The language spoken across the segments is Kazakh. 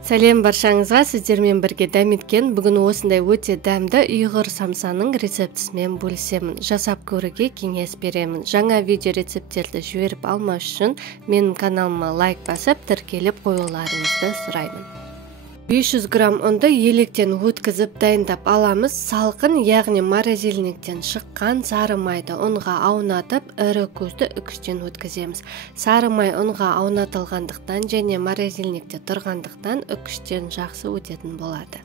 Сәлем баршаңызға, сіздермен бірге дәметкен. Бүгін осындай өте дәмді ұйғыр самсаның рецептісімен бөлісемін. Жасап көруге кеңес беремін. Жаңа видео рецепттерді жіберіп алмас үшін менің каналыма лайк басып, тіркеліп қоюларыңызды сұраймын. 500 грамм ұнды електен өткізіп дайындап аламыз. Салқын, яғни морозильниктен шыққан сары майды ұнға аунатып, ірі көзді үкіштен өткіземіз. Сары май ұнға аунатылғандықтан және морозильникте тұрғандықтан үкіштен жақсы өтетін болады.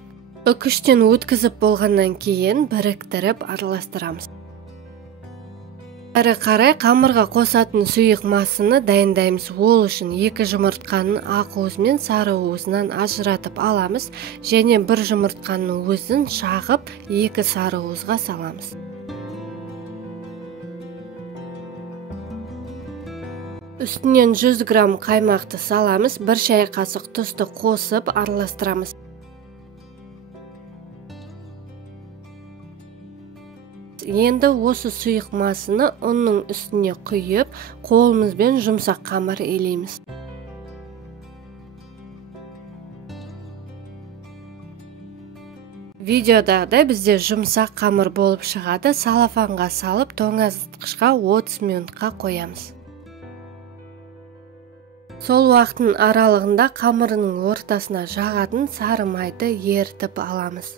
Үкіштен өткізіп болғаннан кейін біріктіріп араластырамыз. Әрі қарай қамырға қосатын сұйық масыны дайындаймыз. Ол үшін 2 жұмыртқаның ақ уызы мен сары уызынан ажыратып аламыз және 1 жұмыртқаның өзін шағып 2 сары уызға саламыз. Үстінен 100 грамм қаймақты саламыз, 1 шай қасық тұзды қосып араластырамыз. Енді осы сұйық масыны ұнның үстіне құйып, қолымызбен жұмсақ қамыр илейміз. Видеодағыдай бізде жұмсақ қамыр болып шығады. Салафанға салып, тоңазытқышқа 30 минутқа қоямыз. Сол уақыттың аралығында қамырының ортасына жағатын сары майды ерітіп аламыз.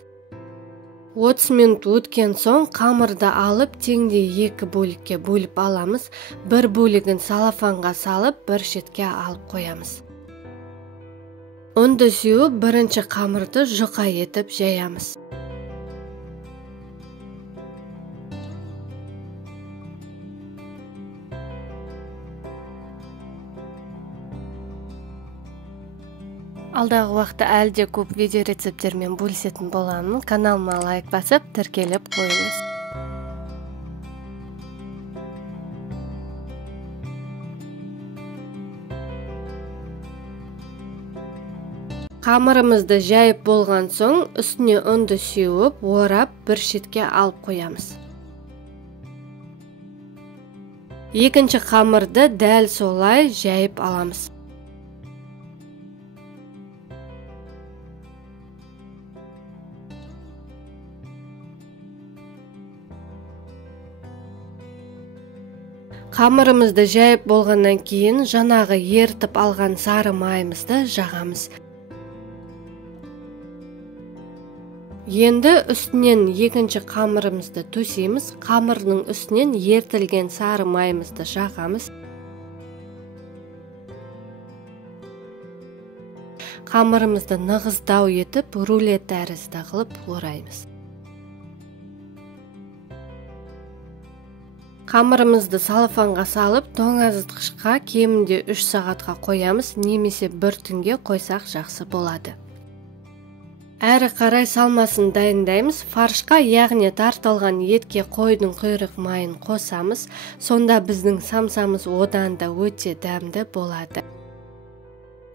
30 минут өткен соң қамырды алып теңдей 2 бөлікке бөліп аламыз. 1 бөлігін салафанға салып, 1 шетке алып қоямыз. Ұнды сеуіп, бірінші қамырды жұқа етіп жаямыз. Алдағы уақытта әлде көп видео рецепттермен бөлісетін боламын. Каналыма лайк басып, тіркеліп қойыңыз. Қамырымызды жайып болған соң, үстіне ұнды сеуіп, орап, 1 шетке алып қоямыз. Екінші қамырды дәл солай жайып аламыз. Қамырымызды жайып болғаннан кейін жаңағы ерітіп алған сары майымызды жағамыз. Енді үстінен екінші қамырымызды төсейміз. Қамырның үстінен ертілген сары майымызды жағамыз. Қамырымызды нығыздау етіп, рулет тәрізді қылып ораймыз. Қамырымызды салафанға салып, тоңазытқышқа кемінде 3 сағатқа қоямыз, немесе 1 түнге қойсақ жақсы болады. Әрі қарай салмасын дайындаймыз. Фаршқа, яғни тартылған етке қойдың құйрық майын қосамыз. Сонда біздің самсамыз одан да өте дәмді болады.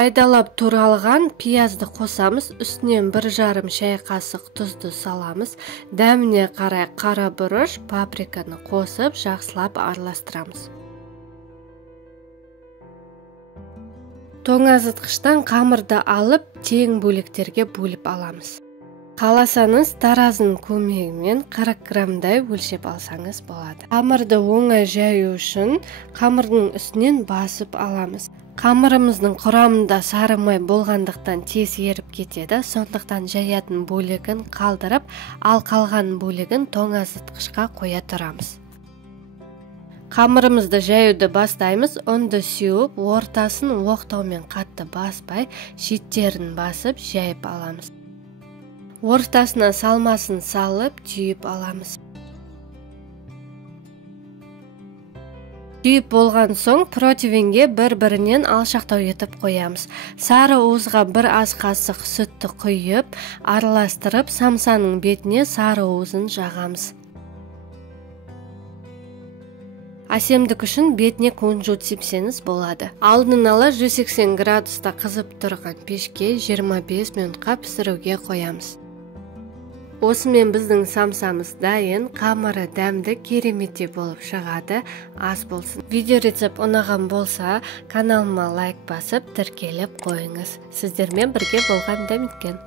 Айдалап туралған пиязды қосамыз, үстінен 1,5 шай қасық тұзды саламыз. Дәміне қарай қара бұрыш, паприканы қосып, жақсылап араластырамыз. Тоңазытқыштан қамырды алып, тең бөліктерге бөліп аламыз. Қаласаңыз, таразының көмегімен 40 граммдай өлшеп алсаңыз болады. Қамырды оңай жаю үшін қамырдың үстінен басып аламыз. Қамырымыздың құрамында сары май болғандықтан тез еріп кетеді, сондықтан жаятын бөлігін қалдырып, ал қалған бөлігін тоңазытқышқа қоя тұрамыз. Қамырымызды жаюды бастаймыз. Ұнды сеуіп, ортасын оқтаумен қатты баспай, шеттерін басып жайып аламыз. Ортасына салмасын салып, түйіп аламыз. Түйіп болған соң противенге бір-бірінен алшақтау етіп қоямыз. Сары уызға 1 ас қасық сүтті құйып, араластырып, самсаның бетіне сары уызын жағамыз. Әсемдік үшін бетіне кунжут сепсеңіз болады. Алдын ала 180 градуста қызып тұрған пешке 25 минутқа пісіруге қоямыз. Осымен біздің самсамыз дайын, қамыры дәмді кереметтей болып шығады. Ас болсын. Видео рецепт ұнаған болса, каналыма лайк басып, тіркеліп қойыңыз. Сіздермен бірге болған Дәметкен.